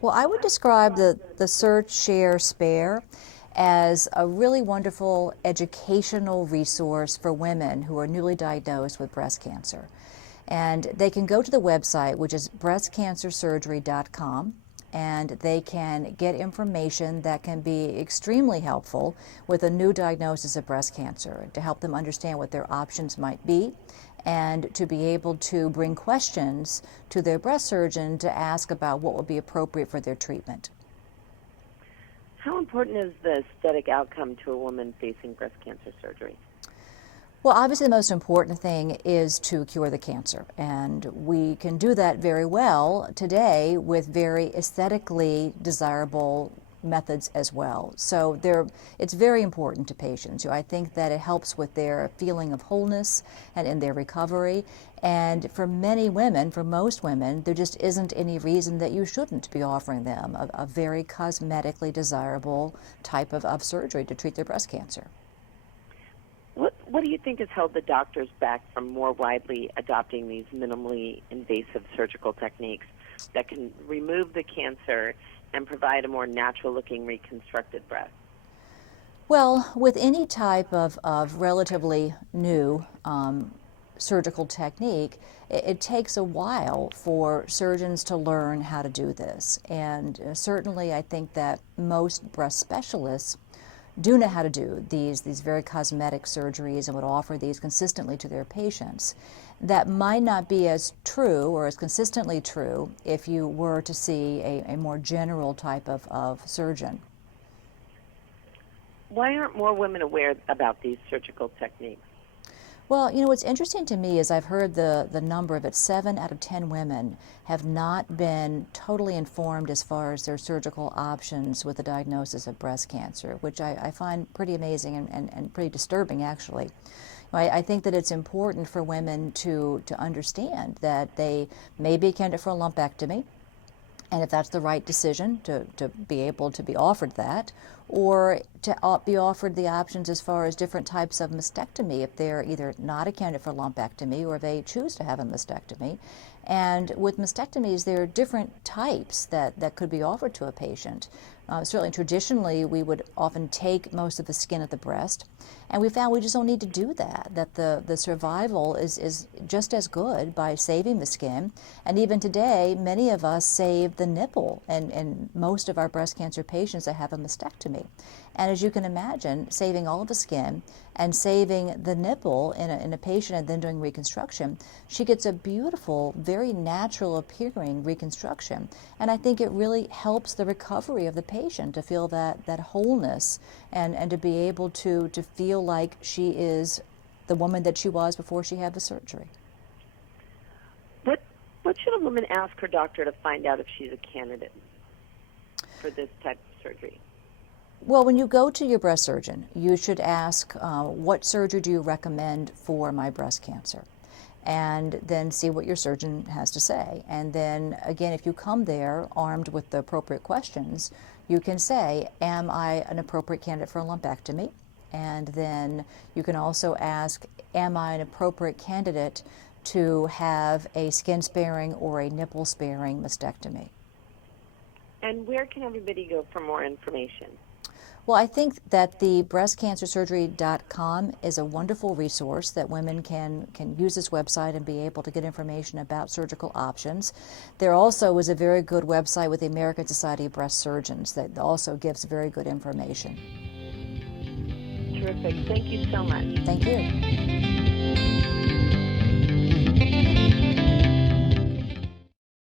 Well, I would describe the Search, Share, Spare as a really wonderful educational resource for women who are newly diagnosed with breast cancer. And they can go to the website, which is breastcancersurgery.com, and they can get information that can be extremely helpful with a new diagnosis of breast cancer to help them understand what their options might be and to be able to bring questions to their breast surgeon to ask about what would be appropriate for their treatment. How important is the aesthetic outcome to a woman facing breast cancer surgery? Well, obviously the most important thing is to cure the cancer, and we can do that very well today with very aesthetically desirable methods as well. So it's very important to patients. I think that it helps with their feeling of wholeness and in their recovery. And for many women, for most women, there just isn't any reason that you shouldn't be offering them a very cosmetically desirable type of surgery to treat their breast cancer. What do you think has held the doctors back from more widely adopting these minimally invasive surgical techniques that can remove the cancer and provide a more natural-looking reconstructed breast? Well, with any type of relatively new surgical technique, it takes a while for surgeons to learn how to do this. And certainly I think that most breast specialists do know how to do these very cosmetic surgeries and would offer these consistently to their patients. That might not be as true or as consistently true if you were to see a more general type of surgeon. Why aren't more women aware about these surgical techniques? Well, what's interesting to me is I've heard the number of it, 7 out of 10 women have not been totally informed as far as their surgical options with the diagnosis of breast cancer, which I find pretty amazing and pretty disturbing, actually. I think that it's important for women to understand that they may be a candidate for a lumpectomy, and if that's the right decision to be able to be offered that, or to be offered the options as far as different types of mastectomy if they're either not a candidate for lumpectomy or they choose to have a mastectomy. And with mastectomies, there are different types that could be offered to a patient. Certainly traditionally, we would often take most of the skin at the breast, and we found we just don't need to do that, that the survival is just as good by saving the skin. And even today, many of us save the nipple in most of our breast cancer patients that have a mastectomy. And as you can imagine, saving all of the skin and saving the nipple in a patient and then doing reconstruction, she gets a beautiful, very natural appearing reconstruction. And I think it really helps the recovery of the patient to feel that wholeness and to be able to feel like she is the woman that she was before she had the surgery. What should a woman ask her doctor to find out if she's a candidate for this type of surgery? Well, when you go to your breast surgeon, you should ask, what surgery do you recommend for my breast cancer? And then see what your surgeon has to say. And then, again, if you come there armed with the appropriate questions, you can say, am I an appropriate candidate for a lumpectomy? And then you can also ask, am I an appropriate candidate to have a skin-sparing or a nipple-sparing mastectomy? And where can everybody go for more information? Well, I think that the breastcancersurgery.com is a wonderful resource that women can use this website and be able to get information about surgical options. There also is a very good website with the American Society of Breast Surgeons that also gives very good information. Terrific. Thank you so much. Thank you.